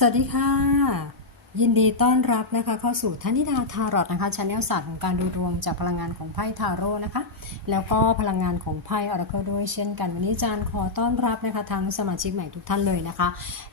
สวัสดีค่ะ ยินดีต้อนรับนะคะเข้าสู่ธนิดาทารอตนะคะชาแนลศาสตร์ของการดูดวงจากพลังงานของไพ่ทาโร่นะคะ แล้วก็พลังงานของไพ่ออร์เคิลด้วยเช่นกันวันนี้อาจารย์ขอต้อนรับนะคะทั้งสมาชิกใหม่ทุกท่านเลยนะคะ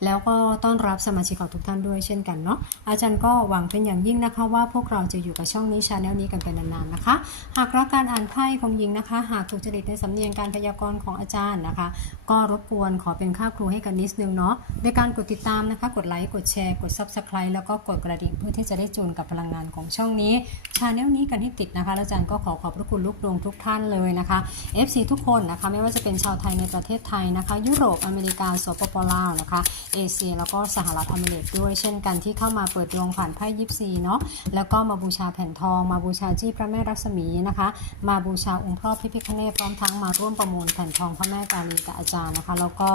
แล้วก็ต้อนรับสมาชิกเก่าทุกท่านด้วยเช่นกันเนาะอาจารย์ก็หวังเป็นอย่างยิ่งนะคะ ว่าพวกเราจะอยู่กับช่องนี้ชาแนลนี้กันเป็นนานๆนะคะ หากรักการอ่านไพ่ของหญิงนะคะ หากถูกจริตในสำเนียงการพยากรณ์ของอาจารย์นะคะ ก็รบกวนขอเป็นค่าครูให้กันนิดนึงเนาะโดยการกดติดตามนะคะ กดไลค์กดแชร์กด Subscribe แล้วก็กดกระดิ่งเพื่อที่จะได้จูนกับพลังงานของช่องนี้ชาแนลนี้กันให้ติดนะคะแล้วอาจารย์ก็ขอขอบพระคุณลูกดวงทุกท่านเลยนะคะ FC ทุกคนนะคะไม่ว่าจะเป็นชาวไทยในประเทศไทยนะคะ ยุโรปอเมริกาสปปลาวนะคะเอเชียแล้วก็สหรัฐอเมริกาด้วย เช่นกันที่เข้ามาเปิดดวงผ่านไพ่ยิปซีเนาะแล้วก็มาบูชาแผ่นทอง มาบูชาจี้พระแม่รักษมีนะคะ มาบูชาองค์พ่อพิพิคเนตพร้อมทั้งมาร่วมประมูลแผ่นทองพระแม่กาลีกับอาจารย์นะคะ แล้วก็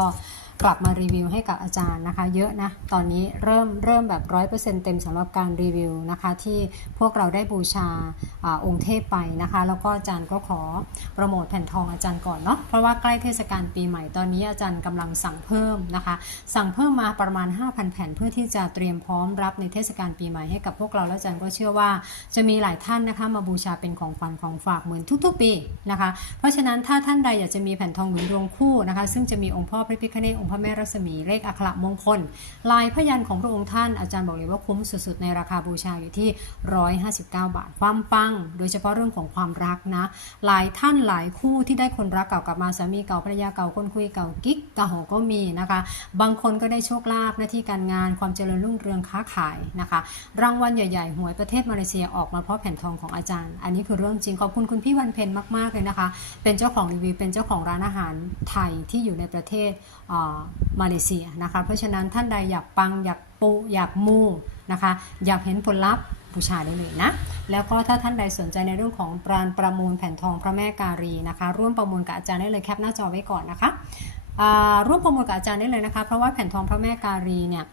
กลับมารีวิวให้กับอาจารย์นะคะ เยอะนะตอนนี้เริ่มเริ่มแบบร้อยเปอร์เซ็นต์เต็มสำหรับการรีวิวนะคะ ที่พวกเราได้บูชาอองค์เทพไปนะคะ แล้วก็อาจารย์ก็ขอโปรโมทแผ่นทองอาจารย์ก่อนเนาะเพราะว่าใกล้เทศกาลปีใหม่ตอนนี้อาจารย์กำลังสั่งเพิ่มนะคะ สั่งเพิ่มมาประมาณ 5,000 แผ่นเพื่อที่จะเตรียมพร้อมรับในเทศกาลปีใหม่ให้กับพวกเราแล้วอาจารย์ก็เชื่อว่า จะมีหลายท่านนะคะ มาบูชาเป็นของขวัญของฝากเหมือนทุก ๆ ปีนะคะ เพราะฉะนั้นถ้าท่านใดอยากจะมีแผ่นทองหนุนดวงคู่นะคะ ซึ่งจะมีองค์พ่อพระพิฆเนศองค์พระแม่รัศมีเลขอักขระมงคล ลายพยันของพระองค์ท่านอาจารย์บอกเลยว่าคุ้มสุดๆ ในราคาบูชาอยู่ที่ 159 บาท ความปัง โดยเฉพาะเรื่องของความรักนะ หลายท่านหลายคู่ที่ได้คนรักเก่ากลับมาสามีเก่าภรรยาเก่าคนคุยเก่ากิ๊กเก่าก็มีนะคะ บางคนก็ได้โชคลาภหน้าที่การงานความเจริญรุ่งเรืองค้าขายนะคะ รางวัลใหญ่ๆหวยประเทศมาเลเซียออกมาเพราะแผ่นทองของอาจารย์ อันนี้คือเรื่องจริงขอบคุณคุณพี่วันเพ็ญมากๆเลยนะคะ เป็นเจ้าของรีวิวเป็นเจ้าของร้านอาหารไทยที่อยู่ในประเทศ มาเลเซียนะคะเพราะฉะนั้นท่านใดอยากปังอยากปูอยากมูนะคะอยากเห็นผลลัพธ์บูชาได้เลยนะ แล้วก็ถ้าท่านใดสนใจในเรื่องของการประมูลแผ่นทองพระแม่การีนะคะ ร่วมประมูลกับอาจารย์ได้เลยแคปหน้าจอไว้ก่อนนะคะร่วมประมูลกับอาจารย์ได้เลยนะคะ เพราะว่าแผ่นทองพระแม่การีเนี่ย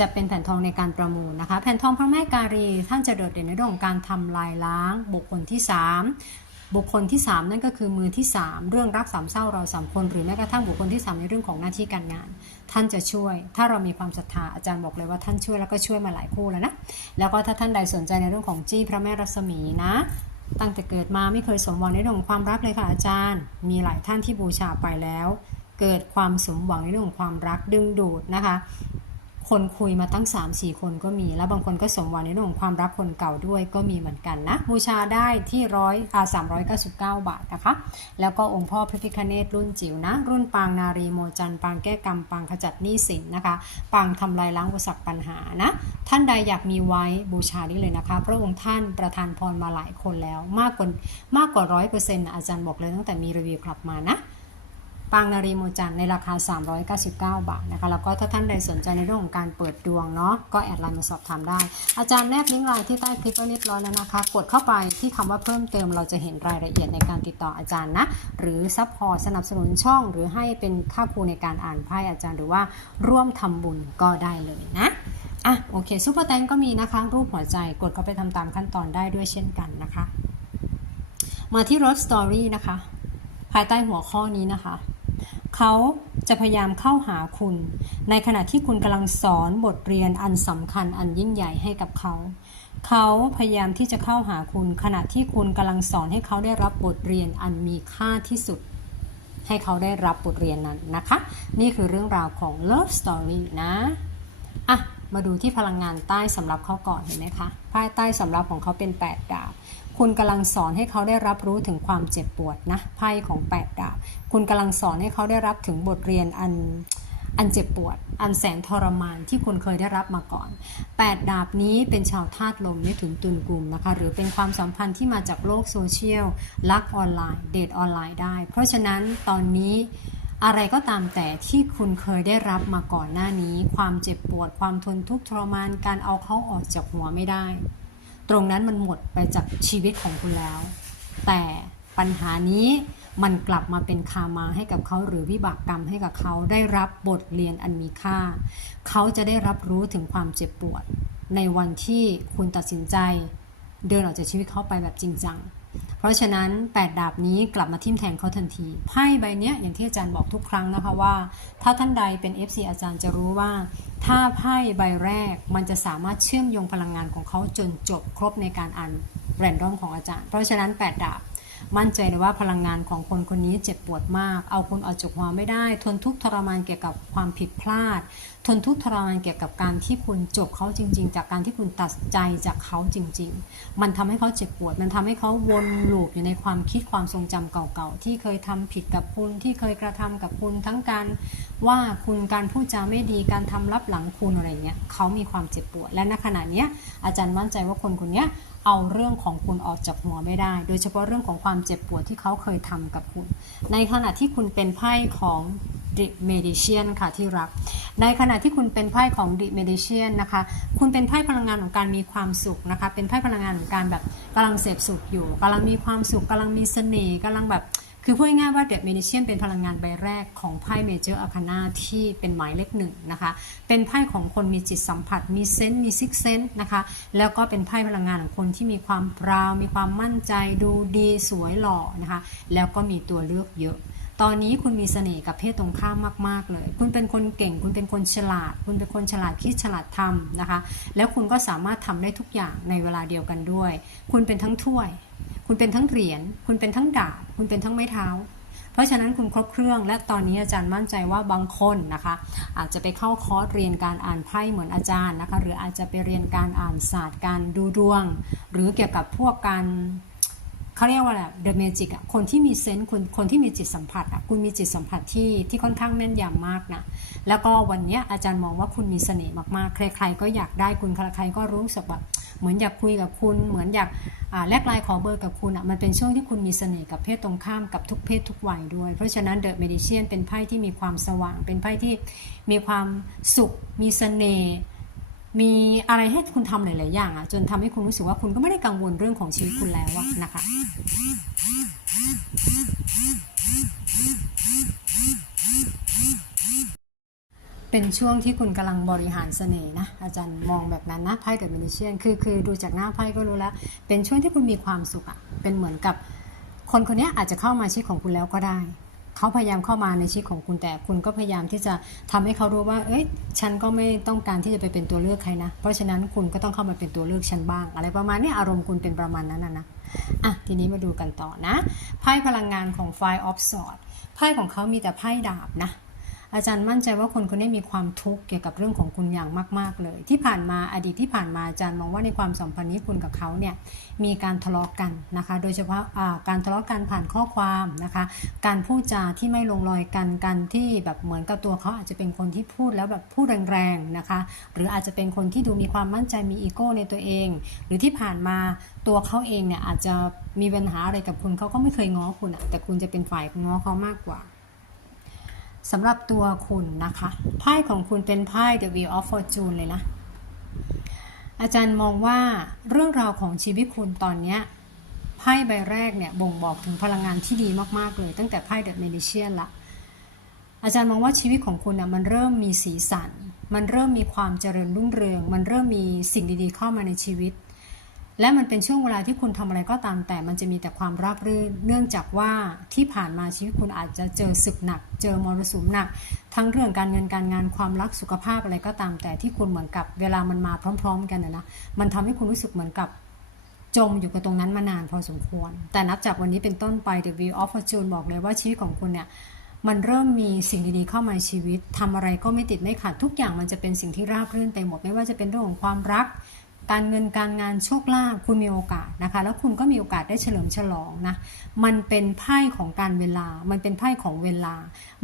จะเป็นแผ่นทองในการประมูลนะคะ แผ่นทองพระแม่การีท่านจะโดดเด่นในเรื่องของการทำลายล้างบุคคลที่ 3 บุคคลที่ 3 นั่นก็คือมือที่ 3 เรื่องรักสามเศร้าเราสามคน หรือแม้กระทั่งบุคคลที่ 3 ในเรื่องของหน้าที่การงาน ท่านจะช่วย ถ้าเรามีความศรัทธาอาจารย์บอกเลยว่าท่านช่วยแล้วก็ช่วยมาหลายคู่แล้วนะแล้วก็ถ้าท่านใดสนใจในเรื่องของจี้พระแม่รัศมีนะตั้งแต่เกิดมาไม่เคยสมหวังในเรื่องของความรักเลยค่ะอาจารย์ มีหลายท่านที่บูชาไปแล้ว เกิดความสมหวังในเรื่องของความรักดึงดูดนะคะ คนคุยมาตั้ง 3-4 คนก็มี แล้วบางคนก็สมหวังในเรื่องของความรักคนเก่าด้วยก็มีเหมือนกันนะ บูชาได้ที่ร้อยอ่าสามร้อยเก้าสิบเก้าบาทนะคะ แล้วก็องค์พ่อพระพิฆเนศรุ่นจิ๋วนะ รุ่นปางนารีโมจันปางแก้กรรม ปางขจัดหนี้สินนะคะ ปางทำลายล้างอุปสรรคปัญหานะ ท่านใดอยากมีไว้บูชาได้เลยนะคะ พระองค์ท่านประทานพรมาหลายคนแล้ว มากกว่ามากกว่าร้อยเปอร์เซ็นต์อาจารย์บอกเลยตั้งแต่มีรีวิวกลับมานะ ปางนารีโมจันในราคา 399 บาทนะคะ แล้วก็ถ้าท่านใดสนใจในเรื่องของการเปิดดวงเนาะ ก็แอดไลน์มาสอบถามได้ อาจารย์แนบลิงก์ไลน์ที่ใต้คลิปไว้เรียบร้อยแล้วนะคะ กดเข้าไปที่คำว่าเพิ่มเติมเราจะเห็นรายละเอียดในการติดต่ออาจารย์นะ หรือซัพพอร์ตสนับสนุนช่อง หรือให้เป็นค่าครูในการอ่านไพ่อาจารย์ หรือว่าร่วมทำบุญก็ได้เลยนะอะโอเคซูเปอร์แตงก็มีนะคะ รูปหัวใจกดเข้าไปทำตามขั้นตอนได้ด้วยเช่นกันนะคะ มาที่ Love Story นะคะ ภายใต้หัวข้อนี้นะคะ เขาจะพยายามเข้าหาคุณ ในขณะที่คุณกำลังสอนบทเรียนอันสำคัญอันยิ่งใหญ่ให้กับเขา เขาพยายามที่จะเข้าหาคุณ ขณะที่คุณกำลังสอนให้เขาได้รับบทเรียนอันมีค่าที่สุด ให้เขาได้รับบทเรียนนั้นนะคะ นี่คือเรื่องราวของ Love Story นะอะมาดูที่พลังงานใต้สำหรับเขาก่อนเห็นไหมคะไพ่ใต้สำหรับของเขาเป็น 8 ดาบ คุณกำลังสอนให้เขาได้รับรู้ถึงความเจ็บปวดนะไพ่ของ8ดดาบ คุณกำลังสอนให้เขาได้รับถึงบทเรียนอันอันเจ็บปวด อันแสนทรมานที่คุณเคยได้รับมาก่อน 8 ดาบนี้เป็นชาวธาตุลมไม่ถึงตุนกลุ่มนะคะ หรือเป็นความสัมพันธ์ที่มาจากโลกโซเชียลลักออนไลน์ เดทออนไลน์ได้ เพราะฉะนั้นตอนนี้อะไรก็ตามแต่ที่คุณเคยได้รับมาก่อนหน้านี้ ความเจ็บปวด ความทนทุกข์ทรมาน การเอาเขาออกจากหัวไม่ได้ ตรงนั้นมันหมดไปจากชีวิตของคุณแล้ว แต่ปัญหานี้มันกลับมาเป็นคามาให้กับเขาหรือวิบากกรรมให้กับเขาได้รับบทเรียนอันมีค่า เขาจะได้รับรู้ถึงความเจ็บปวด ในวันที่คุณตัดสินใจ เดินออกจากชีวิตเขาไปแบบจริงจัง เพราะฉะนั้น 8 ดาบนี้กลับมาทิ่มแทงเขาทันทีไพ่ใบเนี้ยอย่างที่อาจารย์บอกทุกครั้งนะคะว่า ถ้าท่านใดเป็น FC อาจารย์จะรู้ว่า ถ้าไพ่ใบแรกมันจะสามารถเชื่อมโยงพลังงานของเขาจนจบครบในการอ่านแรนดอมของอาจารย์ เพราะฉะนั้น 8 ดาบมั่นใจเลยว่าพลังงานของคนคนนี้เจ็บปวดมาก เอาคุณออกจากหัวไม่ได้ ทนทุกข์ทรมานเกี่ยวกับความผิดพลาด ทนทุกข์ทรมานเกี่ยวกับการที่คุณจบเขาจริง ๆ จากการที่คุณตัดใจจากเขาจริง ๆ มันทำให้เขาเจ็บปวด มันทำให้เขาวนลูปอยู่ในความคิดความทรงจำเก่าๆ ที่เคยทำผิดกับคุณ ที่เคยกระทำกับคุณ ทั้งการว่าคุณการพูดจาไม่ดี การทำรับหลังคุณอะไรเงี้ยเขามีความเจ็บปวด และณขณะเนี้ยอาจารย์มั่นใจว่าคนคนเนี้ยเอาเรื่องของคุณออกจากหัวไม่ได้ โดยเฉพาะเรื่องของความเจ็บปวดที่เขาเคยทำกับคุณ ในขณะที่คุณเป็นไพ่ของ The Medician ค่ะที่รัก ในขณะที่คุณเป็นไพ่ของ The Medician นะคะ คุณเป็นไพ่พลังงานของการมีความสุขนะคะ เป็นไพ่พลังงานของการแบบกำลังเสพสุขอยู่กำลังมีความสุขกำลังมีเสน่ห์กำลังแบบคือพูดง่ายๆว่า The Medician เป็นพลังงานใบแรกของไพ่ Major Arcana ที่เป็นหมายเลขหนึ่งนะคะ เป็นไพ่ของคนมีจิตสัมผัส มีเซนส์มีซิกเซนส์นะคะ แล้วก็เป็นไพ่พลังงานของคนที่มีความพราว มีความมั่นใจดูดีสวยหล่อนะคะ แล้วก็มีตัวเลือกเยอะ ตอนนี้คุณมีเสน่ห์กับเพศตรงข้ามมาก ๆ เลย คุณเป็นคนเก่ง คุณเป็นคนฉลาด คุณเป็นคนฉลาดคิดฉลาดทำนะคะ แล้วคุณก็สามารถทำได้ทุกอย่างในเวลาเดียวกันด้วย คุณเป็นทั้งถ้วย คุณเป็นทั้งเหรียญ คุณเป็นทั้งดาบ คุณเป็นทั้งไม้เท้า เพราะฉะนั้นคุณครบเครื่อง และตอนนี้อาจารย์มั่นใจว่าบางคนนะคะ อาจจะไปเข้าคอร์สเรียนการอ่านไพ่เหมือนอาจารย์นะคะ หรืออาจจะไปเรียนการอ่านศาสตร์การดูดวง หรือเกี่ยวกับพวกการ เขาเรียกว่าอะไร The Magic อะคนที่มีเซนส์คนคนที่มีจิตสัมผัสอะคุณมีจิตสัมผัสที่ที่ค่อนข้างแม่นยำมากนะแล้วก็วันเนี้ยอาจารย์มองว่าคุณมีเสน่ห์มากๆ ใคร ๆ ก็อยากได้คุณใครๆก็รู้สึกแบบเหมือนอยากคุยกับคุณ เหมือนอยากแลกไลน์ขอเบอร์กับคุณอะมันเป็นช่วงที่คุณมีเสน่ห์กับเพศตรงข้ามกับทุกเพศทุกวัยด้วย เพราะฉะนั้น The Magician เป็นไพ่ที่มีความสว่าง เป็นไพ่ที่มีความสุข มีเสน่ห์ มีอะไรให้คุณทำหลาย ๆ อย่างอะจนทำให้คุณรู้สึกว่าคุณก็ไม่ได้กังวลเรื่องของชีวิตคุณแล้วอะนะคะเป็นช่วงที่คุณกำลังบริหารเสน่ห์นะอาจารย์มองแบบนั้นนะไพ่เดอะมินิเชียนคือคือดูจากหน้าไพ่ก็รู้แล้ว เป็นช่วงที่คุณมีความสุขอะเป็นเหมือนกับคนคนนี้อาจจะเข้ามาชีวิตของคุณแล้วก็ได้ เขาพยายามเข้ามาในชีวิตของคุณแต่คุณก็พยายามที่จะทำให้เขารู้ว่า เอ้ย ฉันก็ไม่ต้องการที่จะไปเป็นตัวเลือกใครนะ เพราะฉะนั้นคุณก็ต้องเข้ามาเป็นตัวเลือกฉันบ้าง อะไรประมาณนี้อารมณ์คุณเป็นประมาณนั้นนะนะอะทีนี้มาดูกันต่อนะไพ่พลังงานของไฟออฟสอดไพ่ของเขามีแต่ไพ่ดาบนะ อาจารย์มั่นใจว่าคนคนนี้มีความทุกข์เกี่ยวกับเรื่องของคุณอย่างมาก ๆ เลย ที่ผ่านมาอดีตที่ผ่านมาอาจารย์มองว่าในความสัมพันธ์นี้คุณกับเขาเนี่ยมีการทะเลาะกันนะคะ โดยเฉพาะอ่าการทะเลาะกันผ่านข้อความนะคะ การพูดจาที่ไม่ลงรอยกันกันที่แบบเหมือนกับตัวเขาอาจจะเป็นคนที่พูดแล้วแบบพูดแรงๆนะคะ หรืออาจจะเป็นคนที่ดูมีความมั่นใจมีอีโก้ในตัวเอง หรือที่ผ่านมาตัวเขาเองเนี่ยอาจจะมีปัญหาอะไรกับคุณเขาก็ไม่เคยง้อคุณอะแต่คุณจะเป็นฝ่ายง้อเขามากกว่า สำหรับตัวคุณนะคะไพ่ของคุณเป็นไพ่ The Wheel of Fortune เลยนะ อาจารย์มองว่าเรื่องราวของชีวิตคุณตอนนี้ไพ่ใบแรกเนี่ยบ่งบอกถึงพลังงานที่ดีมาก ๆ เลย ตั้งแต่ไพ่ The Magician ละอาจารย์มองว่าชีวิตของคุณน่ะมันเริ่มมีสีสัน มันเริ่มมีความเจริญรุ่งเรือง มันเริ่มมีสิ่งดีๆเข้ามาในชีวิต และมันเป็นช่วงเวลาที่คุณทำอะไรก็ตาม แต่มันจะมีแต่ความราบรื่น เนื่องจากว่าที่ผ่านมาชีวิตคุณอาจจะเจอศึกหนัก เจอมรสุมหนัก ทั้งเรื่องการเงินการงานความรักสุขภาพอะไรก็ตาม แต่ที่คุณเหมือนกับเวลามันมาพร้อม ๆ กันนะนะมันทำให้คุณรู้สึกเหมือนกับจมอยู่กับตรงนั้นมานานพอสมควร แต่นับจากวันนี้เป็นต้นไป The Wheel of Fortune บอกเลยว่าชีวิตของคุณเนี่ยมันเริ่มมีสิ่งดีๆเข้ามาในชีวิตทำอะไรก็ไม่ติดไม่ขัดทุกอย่างมันจะเป็นสิ่งที่ราบรื่นไปหมดไม่ว่าจะเป็นเรื่องของความรัก การเงินการงานโชคลาภคุณมีโอกาสนะคะ แล้วคุณก็มีโอกาสได้เฉลิมฉลองนะมันเป็นไพ่ของการเวลา มันเป็นไพ่ของเวลา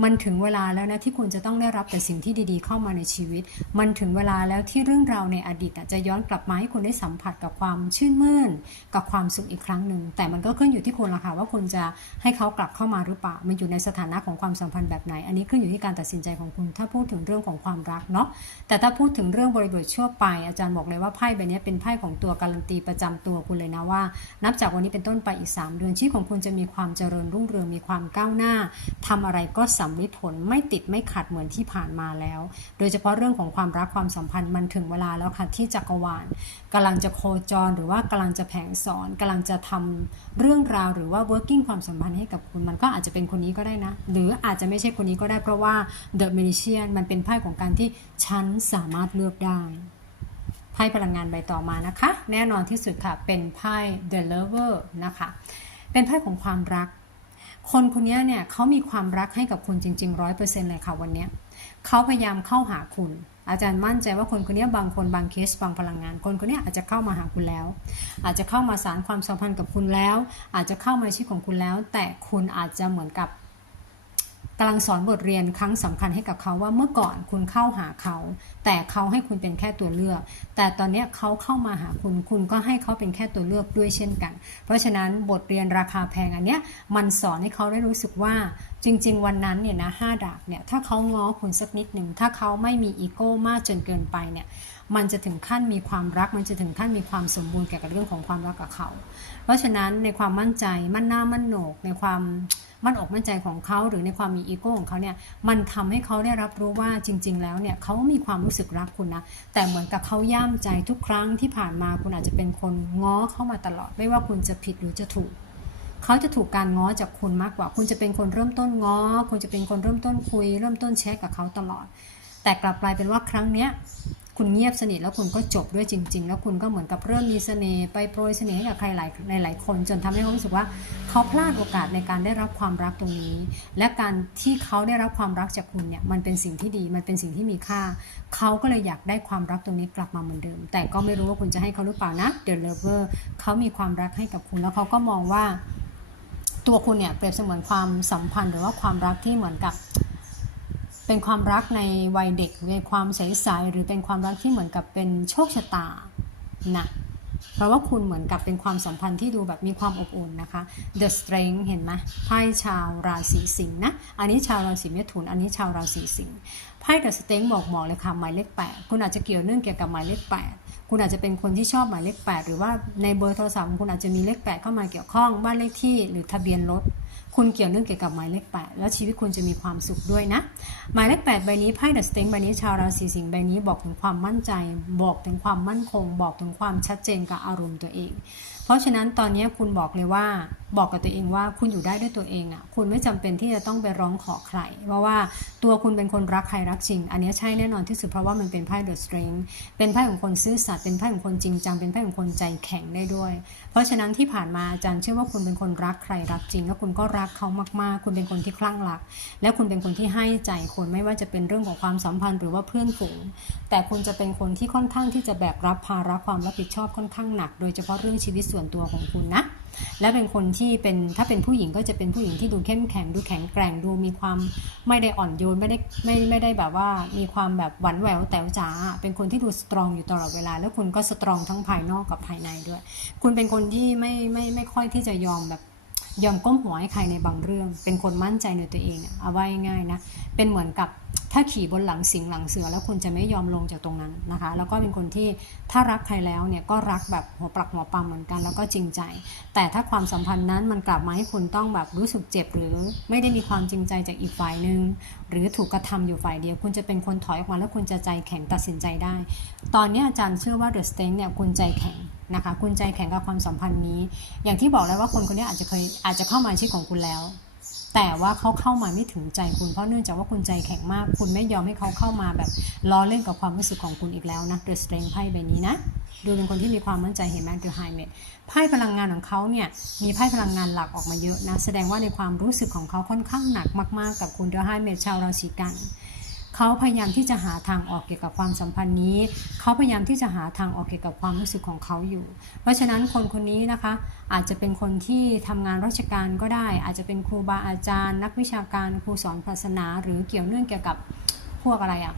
มันถึงเวลาแล้วนะที่คุณจะต้องได้รับแต่สิ่งที่ดีๆ เข้ามาในชีวิต มันถึงเวลาแล้วที่เรื่องราวในอดีตจะย้อนกลับมาให้คุณได้สัมผัสกับความชื่นมื่น กับความสุขอีกครั้งหนึ่งแต่มันก็ขึ้นอยู่ที่คุณละค่ะว่าคุณจะให้เขากลับเข้ามาหรือเปล่ามันอยู่ในสถานะของความสัมพันธ์แบบไหน อันนี้ขึ้นอยู่ที่การตัดสินใจของคุณ ถ้าพูดถึงเรื่องของความรักเนาะแต่ถ้าพูดถึงเรื่องบริบทชั่วไป อาจารย์บอกเลยว่าไพ่ใบนี้นี้เป็นไพ่ของตัวการันตีประจำตัวคุณเลยนะว่า นับจากวันนี้เป็นต้นไปอีก 3 เดือนชีวิตของคุณจะมีความเจริญรุ่งเรืองมีความก้าวหน้าทำอะไรก็สำเร็จผลไม่ติดไม่ขัดเหมือนที่ผ่านมาแล้ว โดยเฉพาะเรื่องของความรักความสัมพันธ์มันถึงเวลาแล้วค่ะที่จักรวาลกำลังจะโคจรหรือว่ากำลังจะแผงสอนกำลังจะทำเรื่องราวหรือว่า working ความสัมพันธ์ให้กับคุณมันก็อาจจะเป็นคนนี้ก็ได้นะ หรืออาจจะไม่ใช่คนนี้ก็ได้เพราะว่า The Magician มันเป็นไพ่ของการที่ฉันสามารถเลือกได้ ไพ่พลังงานใบต่อมานะคะ แน่นอนที่สุดค่ะ เป็นไพ่ The Lover นะคะ เป็นไพ่ของความรัก คนคนนี้เนี่ยเขามีความรักให้กับคุณจริงๆร้อยเปอร์เซ็นต์เลยค่ะวันนี้เขาพยายามเข้าหาคุณ อาจารย์มั่นใจว่าคนคนนี้บางคนบางเคสบางพลังงาน คนคนนี้อาจจะเข้ามาหาคุณแล้ว อาจจะเข้ามาสารความสัมพันธ์กับคุณแล้ว อาจจะเข้ามาชีวิตของคุณแล้ว แต่คุณอาจจะเหมือนกับ กำลังสอนบทเรียนครั้งสำคัญให้กับเขาว่าเมื่อก่อนคุณเข้าหาเขา แต่เขาให้คุณเป็นแค่ตัวเลือก แต่ตอนนี้เขาเข้ามาหาคุณ คุณก็ให้เขาเป็นแค่ตัวเลือกด้วยเช่นกัน เพราะฉะนั้นบทเรียนราคาแพงอันเนี้ยมันสอนให้เขาได้รู้สึกว่าจริง ๆ วันนั้นเนี่ยนะห้าดาบเนี่ยถ้าเขาง้อคุณสักนิดหนึ่งถ้าเขาไม่มีอีโก้มากจนเกินไปเนี่ยมันจะถึงขั้นมีความรัก มันจะถึงขั้นมีความสมบูรณ์เกี่ยวกับเรื่องของความรักกับเขา เพราะฉะนั้นในความมั่นใจมั่นหน้ามั่นโหนกในความ มั่นอกมั่นใจของเขาหรือในความมีอีโก้ของเขาเนี่ยมันทำให้เขาได้รับรู้ว่าจริง ๆ แล้วเนี่ยเขามีความรู้สึกรักคุณนะแต่เหมือนกับเขาย่ามใจทุกครั้งที่ผ่านมาคุณอาจจะเป็นคนง้อเข้ามาตลอด ไม่ว่าคุณจะผิดหรือจะถูกเขาจะถูกการง้อจากคุณมากกว่า คุณจะเป็นคนเริ่มต้นง้อ คุณจะเป็นคนเริ่มต้นคุย เริ่มต้นแชทกับเขาตลอด แต่กลับกลายเป็นว่าครั้งเนี้ย คุณเงียบสนิทแล้วคุณก็จบด้วยจริง ๆ แล้วคุณก็เหมือนกับเริ่มมีเสน่ห์ไปโปรยเสน่ห์ให้กับใครหลายหลายๆคนจนทำให้เขารู้สึกว่าเขาพลาดโอกาสในการได้รับความรักตรงนี้ และการที่เขาได้รับความรักจากคุณเนี่ยมันเป็นสิ่งที่ดีมันเป็นสิ่งที่มีค่า เขาก็เลยอยากได้ความรักตรงนี้กลับมาเหมือนเดิม แต่ก็ไม่รู้ว่าคุณจะให้เขาหรือเปล่านะ The Lover เขามีความรักให้กับคุณแล้วเขาก็มองว่า ตัวคุณเนี่ยเปรียบเสมือนความสัมพันธ์หรือว่าความรักที่เหมือนกับ เป็นความรักในวัยเด็กเป็นความใสๆหรือเป็นความรักที่เหมือนกับเป็นโชคชะตานะเพราะว่าคุณเหมือนกับเป็นความสัมพันธ์ที่ดูแบบมีความอบอุ่นนะคะ The Strength เห็นไหมไพ่ชาวราศีสิงห์นะ อันนี้ชาวราศีเมถุน อันนี้ชาวราศีสิงห์ ไพ่ The Strength บอกหมอเลยค่ะหมายเลข8คุณอาจจะเกี่ยวเนื่องเกี่ยวกับหมายเลข8คุณอาจจะเป็นคนที่ชอบหมายเลข8หรือว่าในเบอร์โทรศัพท์ของคุณอาจจะมีเลข8เข้ามาเกี่ยวข้อง บ้านเลขที่หรือทะเบียนรถ คุณเกี่ยวเนื่องเกี่ยวกับหมายเลข8แล้วชีวิตคุณจะมีความสุขด้วยนะ หมายเลข8ใบนี้ไพ่เดอะสเต็งใบนี้ชาวราศีสิงห์ใบนี้บอกถึงความมั่นใจ บอกถึงความมั่นคง บอกถึงความชัดเจนกับอารมณ์ตัวเอง เพราะฉะนั้นตอนนี้คุณบอกเลยว่าบอกกับตัวเองว่าคุณอยู่ได้ด้วยตัวเองอะคุณไม่จำเป็นที่จะต้องไปร้องขอใคร เพราะว่าตัวคุณเป็นคนรักใครรักจริง อันนี้ใช่แน่นอนที่สุดเพราะว่ามันเป็นไพ่เดอะสตริงเป็นไพ่ของคนซื่อสัตย์เป็นไพ่ของคนจริงจังเป็นไพ่ของคนใจแข็งได้ด้วย เพราะฉะนั้นที่ผ่านมาอาจารย์เชื่อว่าคุณเป็นคนรักใครรักจริง แล้วคุณก็รักเขามากๆ คุณเป็นคนที่คลั่งรัก และคุณเป็นคนที่ให้ใจคนไม่ว่าจะเป็นเรื่องของความสัมพันธ์หรือว่าเพื่อนฝูงแต่คุณจะเป็นคนที่ค่อนข้างที่จะแบกรับภาระความรับผิดชอบค่อนข้างหนัก โดยเฉพาะเรื่องชีวิตส่วนวนตัวของคุณนะ และเป็นคนที่เป็นถ้าเป็นผู้หญิงก็จะเป็นผู้หญิงที่ดูเข้มแข็งดูแข็งแกร่งดูมีความไม่ได้อ่อนโยนไม่ได้ไม่ไม่ได้แบบว่ามีความแบบหวานแหววแต๋วจ๋าเป็นคนที่ดูสตรองอยู่ตลอดเวลา แล้วคุณก็สตรองทั้งภายนอกกับภายในด้วย คุณเป็นคนที่ไม่ไม่ไม่ค่อยที่จะยอมแบบยอมก้มหัวให้ใครในบางเรื่อง เป็นคนมั่นใจในตัวเองเอาไว้ง่ายนะ เป็นเหมือนกับ ถ้าขี่บนหลังสิงหลังเสือ แล้วคุณจะไม่ยอมลงจากตรงนั้นนะคะ แล้วก็เป็นคนที่ถ้ารักใครแล้วเนี่ยก็รักแบบหัวปลักหัวปั๊มเหมือนกันแล้วก็จริงใจ แต่ถ้าความสัมพันธ์นั้นมันกลับมาให้คุณต้องแบบรู้สึกเจ็บ หรือไม่ได้มีความจริงใจจากอีกฝ่ายหนึ่งหรือถูกกระทำอยู่ฝ่ายเดียว คุณจะเป็นคนถอยออกมาแล้วคุณจะใจแข็งตัดสินใจได้ ตอนนี้อาจารย์เชื่อว่าเดอะสเต็งเนี่ยคุณใจแข็งนะคะคุณใจแข็งกับความสัมพันธ์นี้ อย่างที่บอกแล้วว่าคนคนนี้อาจจะเคยอาจจะเข้ามาชีวิตของคุณแล้ว แต่ว่าเขาเข้ามาไม่ถึงใจคุณ เพราะเนื่องจากว่าคุณใจแข็งมาก คุณไม่ยอมให้เขาเข้ามาแบบล้อเล่นกับความรู้สึกของคุณอีกแล้วนะเดอะสเตรนไพ่ใบนี้นะ ดูเป็นคนที่มีความมั่นใจเห็นไหมเดอะไฮเมดไพ่พลังงานของเขาเนี่ยมีไพ่พลังงานหลักออกมาเยอะนะ แสดงว่าในความรู้สึกของเขาค่อนข้างหนักมากๆ กับคุณเดอะไฮเมดชาวราศีกัน เขาพยายามที่จะหาทางออกเกี่ยวกับความสัมพันธ์นี้ เขาพยายามที่จะหาทางออกเกี่ยวกับความรู้สึกของเขาอยู่ เพราะฉะนั้นคนคนนี้นะคะ อาจจะเป็นคนที่ทำงานราชการก็ได้ อาจจะเป็นครูบาอาจารย์ นักวิชาการครูสอนศาสนา หรือเกี่ยวเนื่องเกี่ยวกับพวกอะไรอะ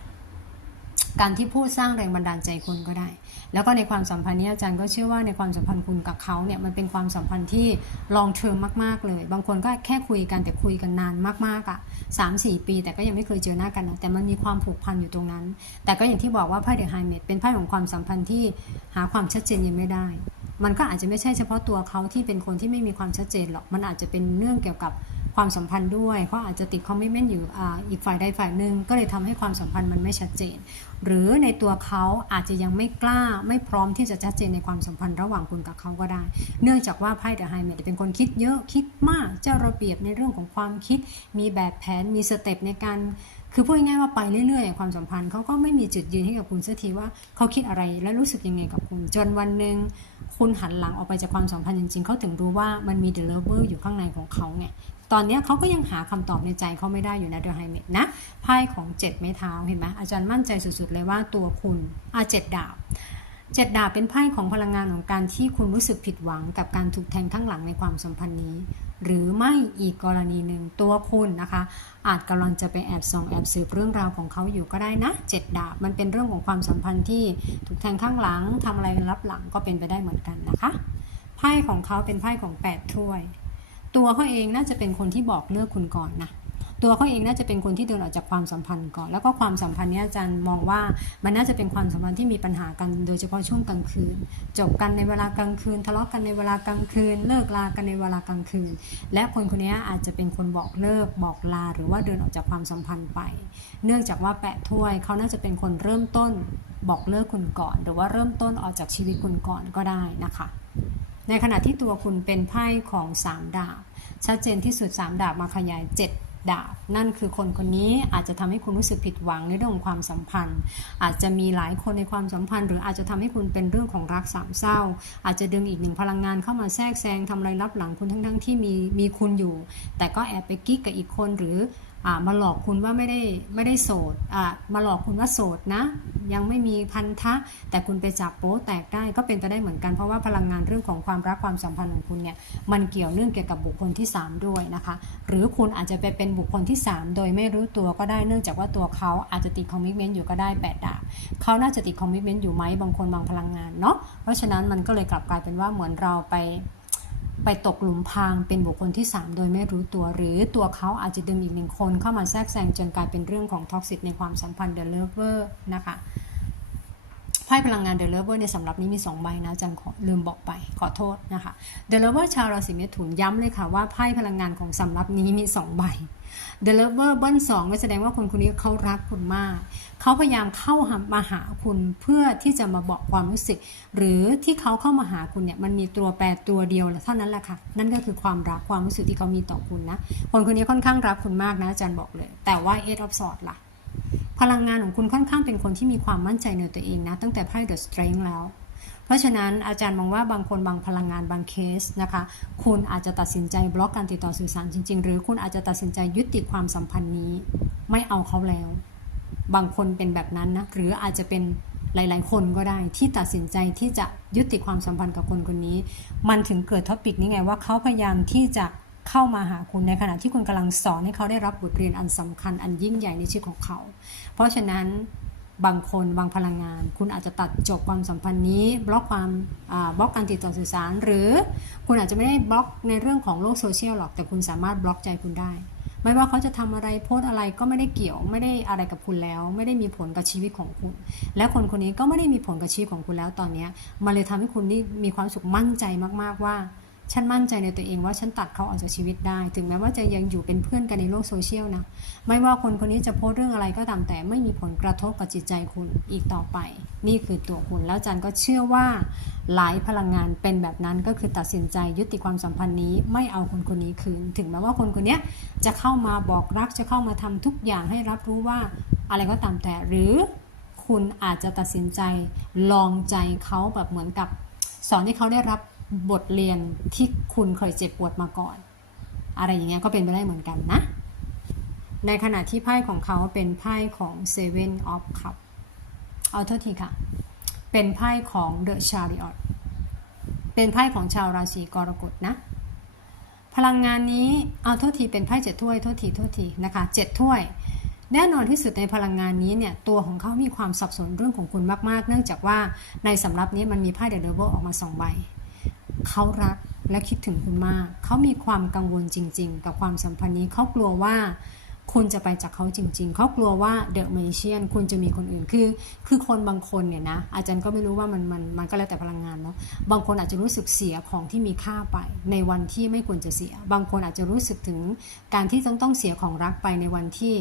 การที่พูดสร้างแรงบันดาลใจคนก็ได้ แล้วก็ในความสัมพันธ์นี้อาจารย์ก็เชื่อว่าในความสัมพันธ์คุณกับเขาเนี่ยมันเป็นความสัมพันธ์ที่ลองเทอมมากๆเลย บางคนก็แค่คุยกันแต่คุยกันนานมากๆอะ่ะสามสี่ปีแต่ก็ยังไม่เคยเจอหน้ากันนะแต่มันมีความผูกพันอยู่ตรงนั้น แต่ก็อย่างที่บอกว่าไพ่เดอะไฮเมดเป็นไพ่ของความสัมพันธ์ที่หาความชัดเจนยังไม่ได้ มันก็อาจจะไม่ใช่เฉพาะตัวเขาที่เป็นคนที่ไม่มีความชัดเจนหรอก มันอาจจะเป็นเรื่องเกี่ยวกับความสัมพันธ์ด้วย เพราะอาจจะติดคอมมิชเมนต์อยู่อาอีกฝ่ายใดฝ่ายหนึ่งก็เลยทำให้ความสัมพันธ์มันไม่ชัดเจน หรือในตัวเขาอาจจะยังไม่กล้าไม่พร้อมที่จะชัดเจนในความสัมพันธ์ระหว่างคุณกับเขาก็ได้ เนื่องจากว่าไพ่เดอะไฮเมดเป็นคนคิดเยอะคิดมากเจ้าระเบียบในเรื่องของความคิด มีแบบแผนมีสเต็ปในการ คือพูดง่ายๆว่าไปเรื่อยๆความสัมพันธ์เขาก็ไม่มีจุดยืนให้กับคุณสักทีว่าเขาคิดอะไรและรู้สึกยังไงกับคุณจนวันหนึ่งคุณหันหลังออกไปจากความสัมพันธ์จริงๆเขาถึงรู้ว่ามันมีเดลเวอร์อยู่ข้างในของเขาไงตอนนี้เขาก็ยังหาคำตอบในใจเขาไม่ได้อยู่นะ The h i g h m a d นะไพ่ของ 7 ไม้เท้าเห็นไหมอาจารย์มั่นใจสุดๆเลยว่าตัวคุณอาเจ็ดดาบ เจ็ดดาบเป็นไพ่ของพลังงานของการที่คุณรู้สึกผิดหวังกับการถูกแทงข้างหลังในความสัมพันธ์นี้ หรือไม่อีกกรณีหนึ่งตัวคุณนะคะ อาจกำลังจะไปแอบส่องแอบสืบเรื่องราวของเขาอยู่ก็ได้นะเจ็ดดาบมันเป็นเรื่องของความสัมพันธ์ที่ถูกแทงข้างหลังทำอะไรรับหลังก็เป็นไปได้เหมือนกันนะคะไพ่ของเขาเป็นไพ่ของแปดถ้วย ตัวเขาเองน่าจะเป็นคนที่บอกเลิกคุณก่อนนะ ตัวเขาเองน่าจะเป็นคนที่เดินออกจากความสัมพันธ์ก่อน แล้วก็ความสัมพันธ์นี้อาจารย์มองว่ามันน่าจะเป็นความสัมพันธ์ที่มีปัญหากันโดยเฉพาะช่วงกลางคืน จบกันในเวลากลางคืน ทะเลาะกันในเวลากลางคืน เลิกลากันในเวลากลางคืน และคนคนนี้อาจจะเป็นคนบอกเลิกบอกลา หรือว่าเดินออกจากความสัมพันธ์ไป เนื่องจากว่าแปะถ้วยเขาน่าจะเป็นคนเริ่มต้นบอกเลิกคุณก่อน หรือว่าเริ่มต้นออกจากชีวิตคุณก่อนก็ได้นะคะในขณะที่ตัวคุณเป็นไพ่ของ 3 ดาบ ชัดเจนที่สุด 3 ดาบมาขยาย 7 ดาบ นั่นคือคนคนนี้อาจจะทำให้คุณรู้สึกผิดหวังในเรื่องของความสัมพันธ์ อาจจะมีหลายคนในความสัมพันธ์ หรืออาจจะทำให้คุณเป็นเรื่องของรักสามเศร้า อาจจะดึงอีกหนึ่งพลังงานเข้ามาแทรกแซงทำอะไรรับหลังคุณทั้งๆที่มีมีคุณอยู่ แต่ก็แอบไปกิ๊กกับอีกคนหรือ มาหลอกคุณว่าไม่ได้ไม่ได้โสดมาหลอกคุณว่าโสดนะ ยังไม่มีพันธะ แต่คุณไปจับโป๊แตกได้ก็เป็นไปได้เหมือนกันเพราะว่าพลังงานเรื่องของความรักความสัมพันธ์ของคุณเนี่ยมันเกี่ยวเนื่องเกี่ยวกับบุคคลที่ 3 ด้วยนะคะ หรือคุณอาจจะไปเป็นบุคคลที่ 3 โดยไม่รู้ตัวก็ได้เนื่องจากว่าตัวเขาอาจจะติดคอมมิชเมนต์อยู่ก็ได้แปดดาบเขาน่าจะติดคอมมิชเมนต์อยู่ไหมบางคนบางพลังงานเนาะเพราะฉะนั้นมันก็เลยกลับกลายเป็นว่าเหมือนเราไป ไปตกหลุมพรางเป็นบุคคลที่ 3 โดยไม่รู้ตัว หรือตัวเขาอาจจะดึงอีกหนึ่งคนเข้ามาแทรกแซงจนกลายเป็นเรื่องของท็อกซิตในความสัมพันธ์เดอะเลเวอร์นะคะ ไพ่พลังงานเดอะเลเวอร์ในสำหรับนี้มี 2 ใบนะอาจันขอลืมบอกไปขอโทษนะคะเดอะเลเวอร์ชาวราศีเมถุนย้ำเลยค่ะว่าไพ่พลังงานของสำรับนี้มี 2 ใบ The Lover เบิ้ลสองก็แสดงว่าคนคนนี้เขารักคุณมาก เขาพยายามเข้าหมาหาคุณเพื่อที่จะมาบอกความรู้สึก หรือที่เขาเข้ามาหาคุณเนี่ยมันมีตัวแปรตัวเดียวเท่านั้นแหละค่ะ นั่นก็คือความรักความรู้สึกที่เขามีต่อคุณนะ คนคนนี้ค่อนข้างรักคุณมากนะอาจารย์บอกเลย แต่ว่า Eight of Swords ล่ะ พลังงานของคุณค่อนข้างเป็นคนที่มีความมั่นใจในตัวเองนะ ตั้งแต่ไพ่ The Strength แล้ว เพราะฉะนั้นอาจารย์มองว่าบางคนบางพลังงานบางเคสนะคะ คุณอาจจะตัดสินใจบล็อกการติดต่อสื่อสารจริง ๆ หรือคุณอาจจะตัดสินใจยุติความสัมพันธ์นี้ ไม่เอาเขาแล้ว บางคนเป็นแบบนั้นนะหรืออาจจะเป็นหลาย ๆ คนก็ได้ที่ตัดสินใจที่จะยุติความสัมพันธ์กับคนคนนี้ มันถึงเกิดท็อปิกนี้ไงว่าเขาพยายามที่จะ เข้ามาหาคุณในขณะที่คุณกำลังสอนให้เขาได้รับบทเรียนอันสำคัญอันยิ่งใหญ่ในชีวิตของเขา เพราะฉะนั้นบางคนบางพลังงาน คุณอาจจะตัดจบความสัมพันธ์นี้ บล็อกความบล็อกการติดต่อสื่อสาร หรือคุณอาจจะไม่ได้บล็อกในเรื่องของโลกโซเชียลหรอก แต่คุณสามารถบล็อกใจคุณได้ ไม่ว่าเขาจะทำอะไรโพสอะไรก็ไม่ได้เกี่ยว ไม่ได้อะไรกับคุณแล้ว ไม่ได้มีผลกับชีวิตของคุณ และคนคนนี้ก็ไม่ได้มีผลกับชีวิตของคุณแล้วตอนนี้มันเลยทำให้คุณนี่มีความสุขมั่นใจมาก ๆว่า ฉันมั่นใจในตัวเองว่าฉันตัดเขาออกจากชีวิตได้ ถึงแม้ว่าจะยังอยู่เป็นเพื่อนกันในโลกโซเชียลนะ ไม่ว่าคนคนนี้จะโพสเรื่องอะไรก็ตามแต่ไม่มีผลกระทบกับจิตใจคุณอีกต่อไป นี่คือตัวคุณแล้วจันก็เชื่อว่า หลายพลังงานเป็นแบบนั้นก็คือตัดสินใจยุติความสัมพันธ์นี้ ไม่เอาคนคนนี้คืน ถึงแม้ว่าคนคนนี้จะเข้ามาบอกรักจะเข้ามาทำทุกอย่างให้รับรู้ว่าอะไรก็ตามแต่หรือคุณอาจจะตัดสินใจลองใจเขาแบบเหมือนกับ สอนให้เขาได้รับ บทเรียนที่คุณเคยเจ็บปวดมาก่อน อะไรอย่างเงี้ยก็เป็นไปได้เหมือนกันนะ ในขณะที่ไพ่ของเขาเป็นไพ่ของ Seven of Cup เอาโทษทีค่ะ เป็นไพ่ของ The Chariot เป็นไพ่ของชาวราศีกรกฎนะพลังงานนี้เอาโทษทีเป็นไพ่เจ็ดถ้วยโทษทีโทษทีนะคะเจ็ดถ้วย แน่นอนที่สุดในพลังงานนี้เนี่ยตัวของเขามีความสับสนเรื่องของคุณมาก ๆ เนื่องจากว่าในสำรับนี้มันมีไพ่เดอะเดวิลออกมาสองใบ เขารักและคิดถึงคุณมาก เขามีความกังวลจริง ๆ กับความสัมพันธ์นี้เขากลัวว่าคุณจะไปจากเขาจริง ๆ เขากลัวว่าเดอะเมเชียนคุณจะมีคนอื่น คือ คือคนบางคนเนี่ยนะ อาจารย์ก็ไม่รู้ว่ามัน มัน มันก็แล้วแต่พลังงานเนาะ บางคนอาจจะรู้สึกเสียของที่มีค่าไป ในวันที่ไม่ควรจะเสีย บางคนอาจจะรู้สึกถึงการที่ต้องต้องเสียของรักไปในวันที่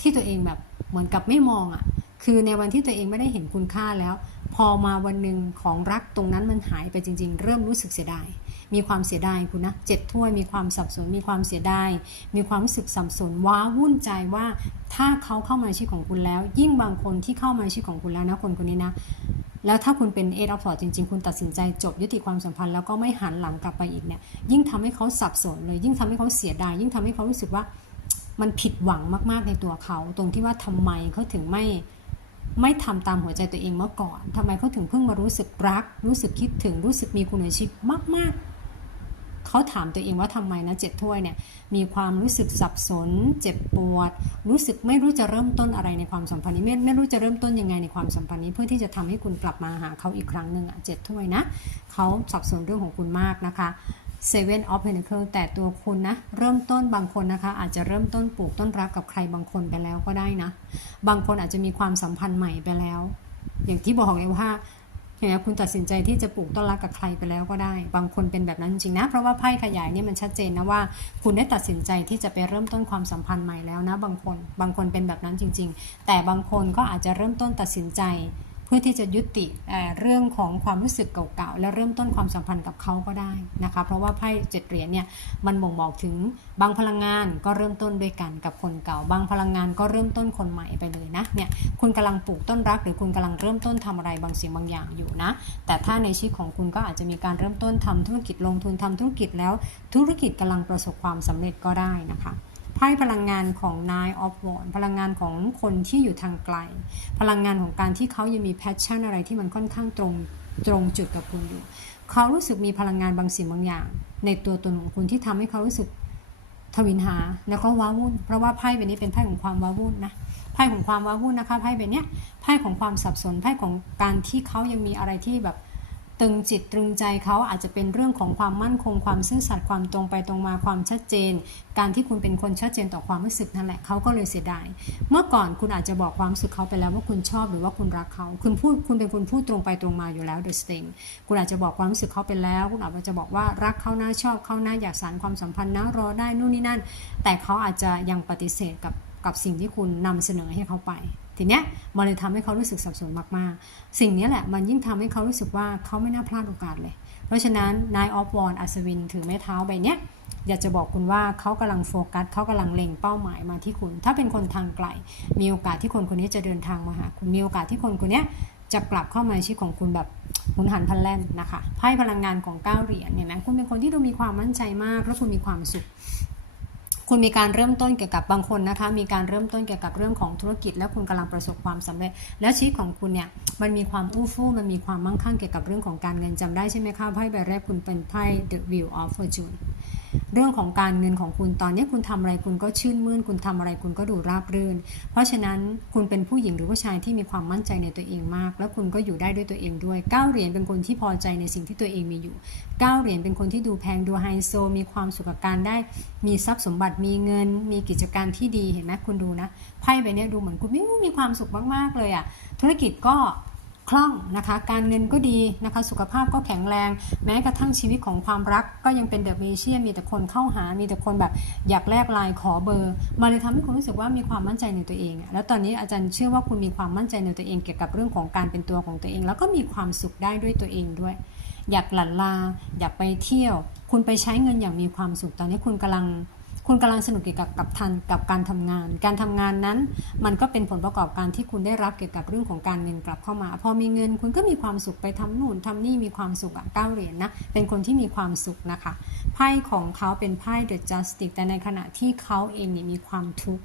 ที่ตัวเองแบบ เหมือนกับไม่มองอะ่ะ คือในวันที่ตัวเองไม่ได้เห็นคุณค่าแล้ว พอมาวันหนึ่งของรักตรงนั้นมันหายไปจริง ๆ เริ่มรู้สึกเสียดาย มีความเสียดายคุณนะเจ็ดถ้วยมีความสับสน มีความเสียดาย มีความรู้สึกสับสนว้าวุ่นใจว่า ถ้าเขาเข้ามาชีวิตของคุณแล้ว ยิ่งบางคนที่เข้ามาชีวิตของคุณแล้วนะคนคนนี้นะแล้วถ้าคุณเป็นเอดออฟฟอร์จริง ๆ คุณตัดสินใจจบยุติความสัมพันธ์แล้วก็ไม่หันหลังกลับไปอีกเนี่ยยิ่งทำให้เขาสับสนเลย ยิ่งทำให้เขาเสียดาย ยิ่งทำให้เขารู้สึกว่ามันผิดหวังมาก ๆ ในตัวเขา ตรงที่ว่าทำไมเขาถึงไม่ ไม่ทำตามหัวใจตัวเองเมื่อก่อนทำไมเขาถึงเพิ่งมารู้สึกรัก รู้สึกคิดถึงรู้สึกมีคุณในชีวิตมาก ๆ เขาถามตัวเองว่าทำไมนะเจ็ดถ้วยเนี่ยมีความรู้สึกสับสน เจ็บปวด รู้สึกไม่รู้จะเริ่มต้นอะไรในความสัมพันธ์นี้ไม่ไม่รู้จะเริ่มต้นยังไงในความสัมพันธ์นี้เพื่อที่จะทำให้คุณกลับมาหาเขาอีกครั้งหนึ่งอะเจ็ดถ้วยนะเขาสับสนเรื่องของคุณมากนะคะ Seven of Pentacles แต่ตัวคุณนะ เริ่มต้นบางคนนะคะ อาจจะเริ่มต้นปลูกต้นรักกับใครบางคนไปแล้วก็ได้นะ บางคนอาจจะมีความสัมพันธ์ใหม่ไปแล้ว อย่างที่บอกเลยว่าเห็นไหมคุณตัดสินใจที่จะปลูกต้นรักกับใครไปแล้วก็ได้ บางคนเป็นแบบนั้นจริงนะ เพราะว่าไพ่ขยายเนี่ยมันชัดเจนนะว่า คุณได้ตัดสินใจที่จะไปเริ่มต้นความสัมพันธ์ใหม่แล้วนะ บางคน บางคนเป็นแบบนั้นจริง ๆ แต่บางคนก็อาจจะเริ่มต้นตัดสินใจ พื่อที่จะยุติเรื่องของความรู้สึกเก่าๆ และเริ่มต้นความสัมพันธ์กับเขาก็ได้นะคะ เพราะว่าไพ่เจ็ดเหรียญเนี่ยมันบ่งบอกถึงบางพลังงานก็เริ่มต้นด้วยกันกับคนเก่า บางพลังงานก็เริ่มต้นคนใหม่ไปเลยนะเนี่ยคุณกำลังปลูกต้นรัก หรือคุณกำลังเริ่มต้นทำอะไรบางสิ่งบางอย่างอยู่นะ แต่ถ้าในชีวิตของคุณก็อาจจะมีการเริ่มต้นทำธุรกิจลงทุนทำธุรกิจแล้ว ธุรกิจกำลังประสบความสำเร็จก็ได้นะคะ พ่พลังงานของ Nine of Wands พลังงานของคนที่อยู่ทางไกล พลังงานของการที่เขายังมีแพชชั่นอะไรที่มันค่อนข้างตรงตรงจุดกับคุณอยู่ เขารู้สึกมีพลังงานบางสิ่งบางอย่าง ในตัวตนของคุณที่ทำให้เขารู้สึกทวินหาแล้วก็ว้าวุ่น เพราะว่าไพ่ใบนี้เป็นไพ่ของความว้าวุ่นนะไพ่ของความว้าวุ่นนะคะไพ่ใบนี้ไพ่ของความสับสนไพ่ของการที่เขายังมีอะไรที่แบบ ตึงจิตตรึงใจเขาอาจจะเป็นเรื่องของความมั่นคงความซื่อสัตย์ความตรงไปตรงมาความชัดเจน การที่คุณเป็นคนชัดเจนต่อความรู้สึกนั่นแหละเขาก็เลยเสียดายเมื่อก่อนคุณอาจจะบอกความรู้สึกเขาไปแล้วว่าคุณชอบหรือว่าคุณรักเขาคุณพูดคุณเป็นคนพูดตรงไปตรงมาอยู่แล้ว the same คุณอาจจะบอกความรู้สึกเขาไปแล้ว คุณอาจจะบอกว่ารักเขานะชอบเขานะอยากสานความสัมพันธ์นะรอได้นู่นนี่นั่น แต่เขาอาจจะยังปฏิเสธกับกับสิ่งที่คุณนำเสนอให้เขาไป ทีเนี้ยมันเลยทำให้เขารู้สึกสับสนมากๆ สิ่งนี้แหละมันยิ่งทำให้เขารู้สึกว่าเขาไม่น่าพลาดโอกาสเลย เพราะฉะนั้น Nine of Wands อัศวินถือไม้เท้าใบเนี้ยอยากจะบอกคุณว่าเขากำลังโฟกัสเขากำลังเล็งเป้าหมายมาที่คุณ ถ้าเป็นคนทางไกล มีโอกาสที่คนคนนี้จะเดินทางมาหาคุณมีโอกาสที่คนคนนี้จะกลับเข้ามาในชีวิตของคุณแบบหุนหันพลันแล่นนะคะไพ่พลังงานของเก้าเหรียญเนี่ยนะคุณเป็นคนที่ดูมีความมั่นใจมากและคุณมีความสุข คุณมีการเริ่มต้นเกี่ยวกับบางคนนะคะ มีการเริ่มต้นเกี่ยวกับเรื่องของธุรกิจ แล้วคุณกำลังประสบความสำเร็จ แล้วชีวิตของคุณเนี่ยมันมีความอู้ฟู่มันมีความมั่งคั่งเกี่ยวกับเรื่องของการเงินจำได้ใช่ไหมคะไพ่ใบแรกคุณเป็นไพ่ The Wheel of Fortune เรื่องของการเงินของคุณตอนนี้คุณทำอะไรคุณก็ชื่นมื่น คุณทำอะไรคุณก็ดูราบรื่น เพราะฉะนั้นคุณเป็นผู้หญิงหรือผู้ชายที่มีความมั่นใจในตัวเองมาก แล้วคุณก็อยู่ได้ด้วยตัวเองด้วยก้าเหรียญเป็นคนที่พอใจในสิ่งที่ตัวเองมีอยู่ก้าเหรียญเป็นคนที่ดูแพงดูไฮโซ มีความสุขกับการได้ มีทรัพย์สมบัติมีเงิน มีกิจการที่ดีเห็นไหมคุณดูนะไพ่ใบนี้ดูเหมือนคุณไม่มีความสุขมากๆเลยอะธุรกิจก็ คล่องนะคะการเงินก็ดีนะคะสุขภาพก็แข็งแรง แม้กระทั่งชีวิตของความรักก็ยังเป็นเดอะเมเชียมีแต่คนเข้าหา มีแต่คนแบบอยากแลกไลน์ขอเบอร์มาเลยทำให้คุณรู้สึกว่ามีความมั่นใจในตัวเอง แล้วตอนนี้อาจารย์เชื่อว่าคุณมีความมั่นใจในตัวเองเกี่ยวกับเรื่องของการเป็นตัวของตัวเอง แล้วก็มีความสุขได้ด้วยตัวเองด้วย อยากหลั่นลา อยากไปเที่ยว คุณไปใช้เงินอย่างมีความสุขตอนนี้คุณกำลัง คุณกำลังสนุกเกี่ยวกับกับทันกับการทำงาน การทำงานนั้น มันก็เป็นผลประกอบการที่คุณได้รับเกี่ยวกับเรื่องของการเงินกลับเข้ามา พอมีเงินคุณก็มีความสุขไปทำนู่นทำนี่มีความสุขอะเก้าเหรียญนะเป็นคนที่มีความสุขนะคะไพ่ของเขาเป็นไพ่ The Justice แต่ในขณะที่เขาเองเนี่ยมีความทุกข์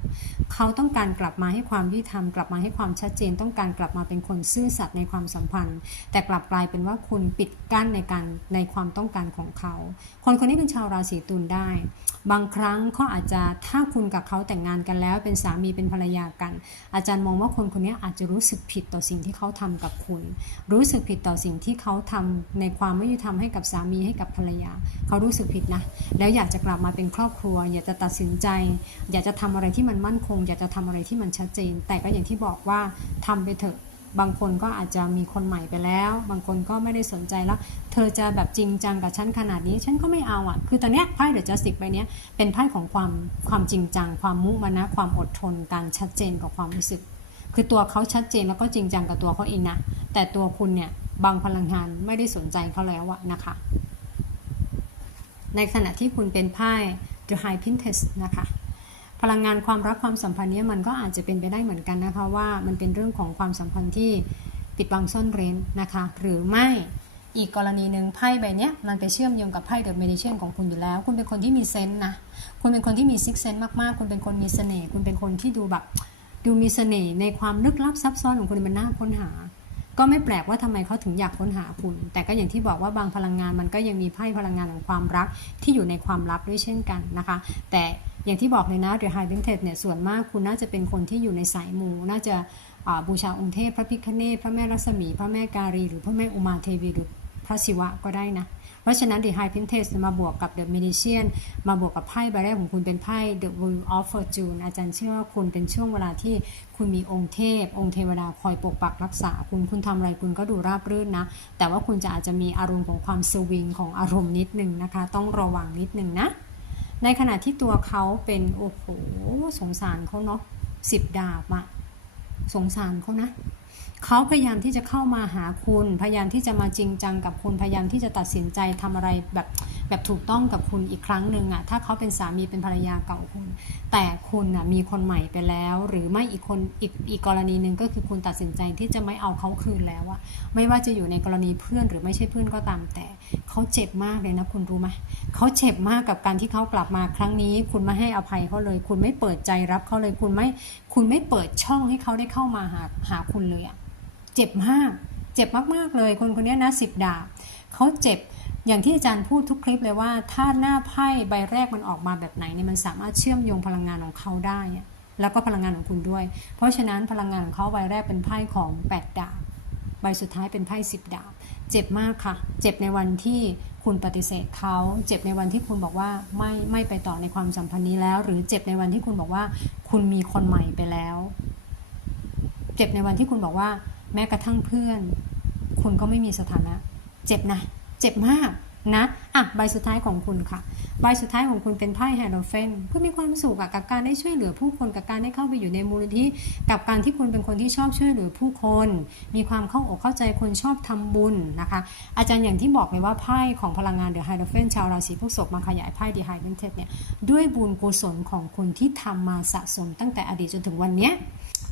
เขาต้องการกลับมาให้ความยุติธรรมกลับมาให้ความชัดเจน ต้องการกลับมาเป็นคนซื่อสัตย์ในความสัมพันธ์ แต่กลับกลายเป็นว่าคุณปิดกั้นในการในความต้องการของเขา คนคนนี้เป็นชาวราศีตุลได้ บางครั้งเขาอาจจะถ้าคุณกับเขาแต่งงานกันแล้ว เป็นสามีเป็นภรรยากัน อาจารย์มองว่าคนคนนี้อาจจะรู้สึกผิดต่อสิ่งที่เขาทำกับคุณ รู้สึกผิดต่อสิ่งที่เขาทำในความไม่ยุติธรรมให้กับสามีให้กับภรรยา เขารู้สึกผิดนะ แล้วอยากจะกลับมาเป็นครอบครัว อยากจะตัดสินใจ อยากจะทำอะไรที่มันมั่นคง อยากจะทำอะไรที่มันชัดเจน แต่ก็อย่างที่บอกว่าทำไปเถอะ บางคนก็อาจจะมีคนใหม่ไปแล้ว บางคนก็ไม่ได้สนใจแล้ว เธอจะแบบจริงจังกับฉันขนาดนี้ ฉันก็ไม่เอาอะ คือตอนเนี้ยไพ่เดอะจัสติกใบเนี้ยเป็นไพ่ของความความจริงจัง ความมุมานะ ความอดทน การชัดเจนกับความรู้สึก คือตัวเขาชัดเจนแล้วก็จริงจังกับตัวเขาเองนะ แต่ตัวคุณเนี่ยบางพลังงานไม่ได้สนใจเขาแล้วอะนะคะ ในขณะที่คุณเป็นไพ่ The High Priestess นะคะ พลังงานความรักความสัมพันธ์เนี้มันก็อาจจะเป็นไปได้เหมือนกันนะคะว่ามันเป็นเรื่องของความสัมพันธ์ที่ปิดบังซ่อนเร้นนะคะ หรือไม่อีกกรณีหนึ่งไพ่ใบนี้มันไปเชื่อมโยงกับไพ่เดอะเมดิเชนของคุณอยู่แล้ว คุณเป็นคนที่มีเซนส์นะ คุณเป็นคนที่มีซิกเซนส์มากๆ คุณเป็นคนมีเสน่ห์คุณเป็นคนที่ดูแบบดูมีเสน่ห์ในความลึกลับซับซ้อนของคุณมันน่าค้นหา ก็ไม่แปลกว่าทำไมเขาถึงอยากค้นหาคุณ แต่ก็อย่างที่บอกว่าบางพลังงานมันก็ยังมีไพ่พลังงานของความรักที่อยู่ในความลับด้วยเช่นกันนะคะ แต่ อย่างที่บอกเลยนะ The High Vintage เนี่ยส่วนมากคุณน่าจะเป็นคนที่อยู่ในสายมูน่าจะาบูชาองค์เทพ พระพิฆเนศพระแม่รัศมี พระแม่การี หรือพระแม่อุมาเทวีหรือพระศิวะก็ได้นะ เพราะฉะนั้น The High Priestess มาบวกกับ The Magician มาบวกกับไพ่ใบแรกของคุณเป็นไพ่ The Wheel of Fortune อาจารย์เชื่อว่าคุณเป็นช่วงเวลาที่คุณมีองค์เทพ องค์เทวดาคอยปกปักรักษา คุณคุณทำอะไรคุณก็ดูราบรื่นนะ แต่ว่าคุณจะอาจจะมีอารมณ์ของความสวิงของอารมณ์นิดนึงนะคะ ต้องระวังนิดนึงนะ ในขณะที่ตัวเขาเป็นโอ้โหสงสารเขาเนาะสิบดาบอะสงสารเขานะเขาพยายามที่จะเข้ามาหาคุณ พยายามที่จะมาจริงจังกับคุณ พยายามที่จะตัดสินใจทำอะไรแบบ แบบถูกต้องกับคุณอีกครั้งหนึ่งอะถ้าเขาเป็นสามีเป็นภรรยาเก่าคุณ แต่คุณอะมีคนใหม่ไปแล้ว หรือไม่อีกคนอีกอีกกรณีหนึ่งก็คือคุณตัดสินใจที่จะไม่เอาเขาคืนแล้วอะไม่ว่าจะอยู่ในกรณีเพื่อนหรือไม่ใช่เพื่อนก็ตามแต่เขาเจ็บมากเลยนะคุณรู้ไหมเขาเจ็บมากกับการที่เขากลับมาครั้งนี้ คุณไม่ให้อภัยเขาเลย คุณไม่เปิดใจรับเขาเลยคุณไม่คุณไม่เปิดช่องให้เขาได้เข้ามาหาหาคุณเลยอะเจ็บมาก เจ็บมากๆเลย คนคนนี้นะสิบดาบเขาเจ็บ อย่างที่อาจารย์พูดทุกคลิปเลยว่า ถ้าหน้าไพ่ใบแรกมันออกมาแบบไหนเนี่ยมันสามารถเชื่อมโยงพลังงานของเขาได้ แล้วก็พลังงานของคุณด้วย เพราะฉะนั้นพลังงานของเขาใบแรกเป็นไพ่ของแปดดาบใบสุดท้ายเป็นไพ่สิบดาบเจ็บมากค่ะ เจ็บในวันที่คุณปฏิเสธเขา เจ็บในวันที่คุณบอกว่าไม่ไม่ไปต่อในความสัมพันธ์นี้แล้ว หรือเจ็บในวันที่คุณบอกว่า คุณมีคนใหม่ไปแล้ว เจ็บในวันที่คุณบอกว่า แม้กระทั่งเพื่อน คุณก็ไม่มีสถานะ เจ็บนะ เจ็บมากนะอะใบสุดท้ายของคุณค่ะ ใบสุดท้ายของคุณเป็นไพ่แฮนด์เฟนเพื่อมีความสุขกับการได้ช่วยเหลือผู้คนกับการได้เข้าไปอยู่ในมูลนิธิกับการที่คุณเป็นคนที่ชอบช่วยเหลือผู้คน มีความเข้าอกเข้าใจคนชอบทำบุญนะคะ อาจารย์อย่างที่บอกเลยว่าไพ่ของพลังงานเดอะไฮโดรเฟนชาวราศีพฤษภมาขยายไพ่ดีไฮเดนเทเนี่ยด้วยบุญกุศลของคุณที่ทำมาสะสมตั้งแต่อดีตจนถึงวันเนี้ย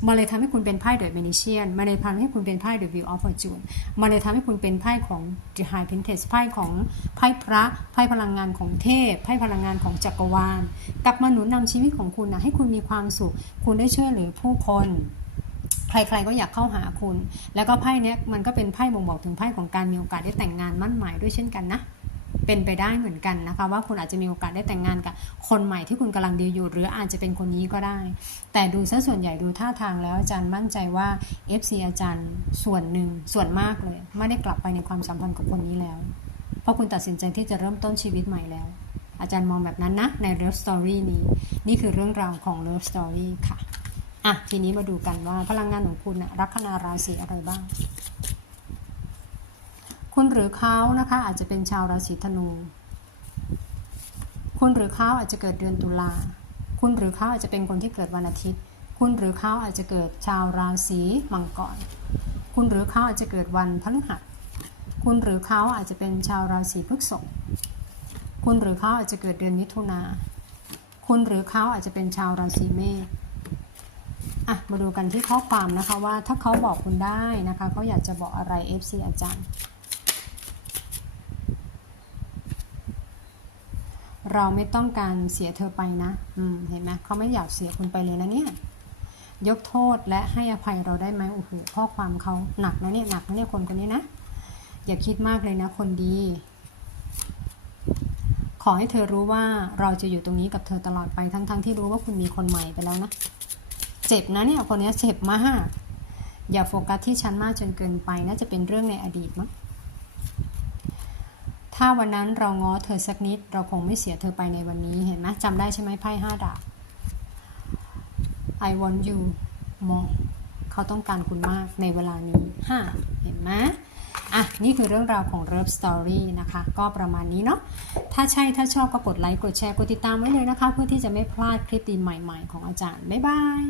มันเลยทำให้คุณเป็นไพ่เดอะเมนิเชียนมันเลยทำให้คุณเป็นไพ่เดอะวิวออฟฟอร์จูนมันเลยทำให้คุณเป็นไพ่ของ The High Priestess ไพ่ของไพ่พระไพ่พลังงานของเทพไพ่พลังงานของจักรวาลกลับมาหนุนนำชีวิตของคุณนะให้คุณมีความสุข คุณได้ช่วยเหลือผู้คนใครๆก็อยากเข้าหาคุณ แล้วก็ไพ่เนี้ยมันก็เป็นไพ่บ่งบอกถึงไพ่ของการมีโอกาสได้แต่งงานมั่นหมายด้วยเช่นกันนะ เป็นไปได้เหมือนกันนะคะ ว่าคุณอาจจะมีโอกาสได้แต่งงานกับคนใหม่ที่คุณกำลังดีอยู่ หรืออาจจะเป็นคนนี้ก็ได้ แต่ดูซะส่วนใหญ่ดูท่าทางแล้วอาจารย์มั่นใจว่า FC อาจารย์ส่วนหนึ่งส่วนมากเลย ไม่ได้กลับไปในความสัมพันธ์กับคนนี้แล้ว เพราะคุณตัดสินใจที่จะเริ่มต้นชีวิตใหม่แล้ว อาจารย์มองแบบนั้นนะใน Love Story นี้ นี่คือเรื่องราวของ Love Story ค่ะอะทีนี้มาดูกันว่าพลังงานของคุณนะลัคนาราศีอะไรบ้าง คุณหรือเขานะคะอาจจะเป็นชาวราศีธนู คุณหรือเขาอาจจะเกิดเดือนตุลา คุณหรือเขาอาจจะเป็นคนที่เกิดวันอาทิตย์ คุณหรือเขาอาจจะเกิดชาวราศีมังกร คุณหรือเขาอาจจะเกิดวันพฤหัส คุณหรือเขาอาจจะเป็นชาวราศีพฤษภ คุณหรือเขาอาจจะเกิดเดือนมิถุนา คุณหรือเขาอาจจะเป็นชาวราศีเมษอะมาดูกันที่ข้อความนะคะว่าถ้าเขาบอกคุณได้นะคะเขาอยากจะบอกอะไร FC อาจารย์ เราไม่ต้องการเสียเธอไปนะ อืม เห็นไหมเขาไม่อยากเสียคุณไปเลยนะเนี่ย ยกโทษและให้อภัยเราได้ไหมโอ้โหข้อความเขาหนักนะเนี่ยหนักนะเนี่ยคนคนนี้นะ อย่าคิดมากเลยนะ คนดีขขอให้เธอรู้ว่าเราจะอยู่ตรงนี้กับเธอตลอดไปทั้งๆที่รู้ว่าคุณมีคนใหม่ไปแล้วนะ เจ็บนะเนี่ยคนเนี้ยเจ็บมาก อย่าโฟกัสที่ฉันมากจนเกินไปน่าจะเป็นเรื่องในอดีตมั้ง ถ้าวันนั้นเราง้อเธอสักนิด เราคงไม่เสียเธอไปในวันนี้เห็นไหมจำได้ใช่ไหมไพ่ห้าดาบ I want you more เขาต้องการคุณมากในเวลานี้ห้าเห็นไหมอะ นี่คือเรื่องราวของ Love Story นะคะ ก็ประมาณนี้เนาะถ้าใช่ถ้าชอบก็กดไลค์ กดแชร์ กดติดตามไว้เลยนะคะ เพื่อที่จะไม่พลาดคลิปดีใหม่ ๆ ของอาจารย์ บ๊ายบาย